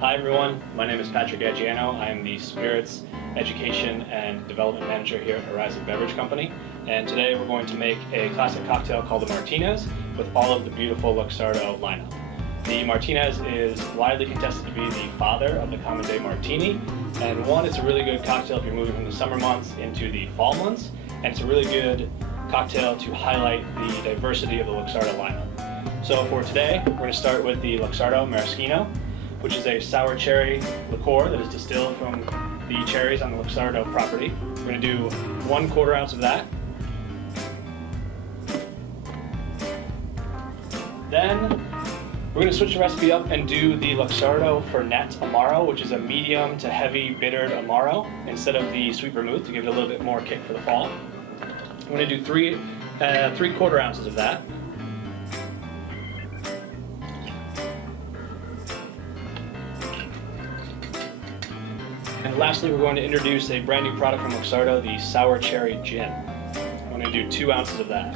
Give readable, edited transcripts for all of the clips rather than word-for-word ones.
Hi everyone, my name is Patrick Gaggiano. I am the Spirits Education and Development Manager here at Horizon Beverage Company. And today we're going to make a classic cocktail called the Martinez with all of the beautiful Luxardo lineup. The Martinez is widely contested to be the father of the common day martini. And one, it's a really good cocktail if you're moving from the summer months into the fall months. And it's a really good cocktail to highlight the diversity of the Luxardo lineup. So for today, we're going to start with the Luxardo maraschino, which is a sour cherry liqueur that is distilled from the cherries on the Luxardo property. We're going to do 1/4 ounce of that. Then we're going to switch the recipe up and do the Luxardo fernet Amaro, which is a medium to heavy bittered Amaro instead of the sweet vermouth to give it a little bit more kick for the fall. I'm going to do 3/4 ounces of that. And lastly, we're going to introduce a brand new product from Luxardo, the sour cherry gin. I'm going to do 2 ounces of that.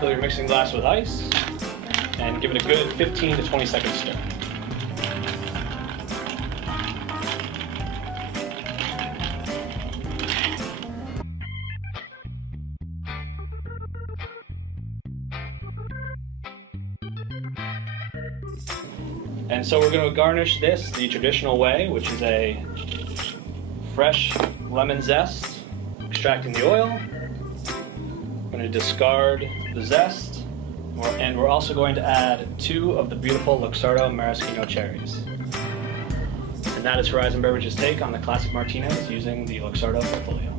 Fill your mixing glass with ice and give it a good 15 to 20 second stir. And so we're going to garnish this the traditional way, which is a fresh lemon zest, extracting the oil. I'm going to discard the zest, and we're also going to add 2 of the beautiful Luxardo maraschino cherries. And that is Horizon Beverage's take on the classic Martinez using the Luxardo portfolio.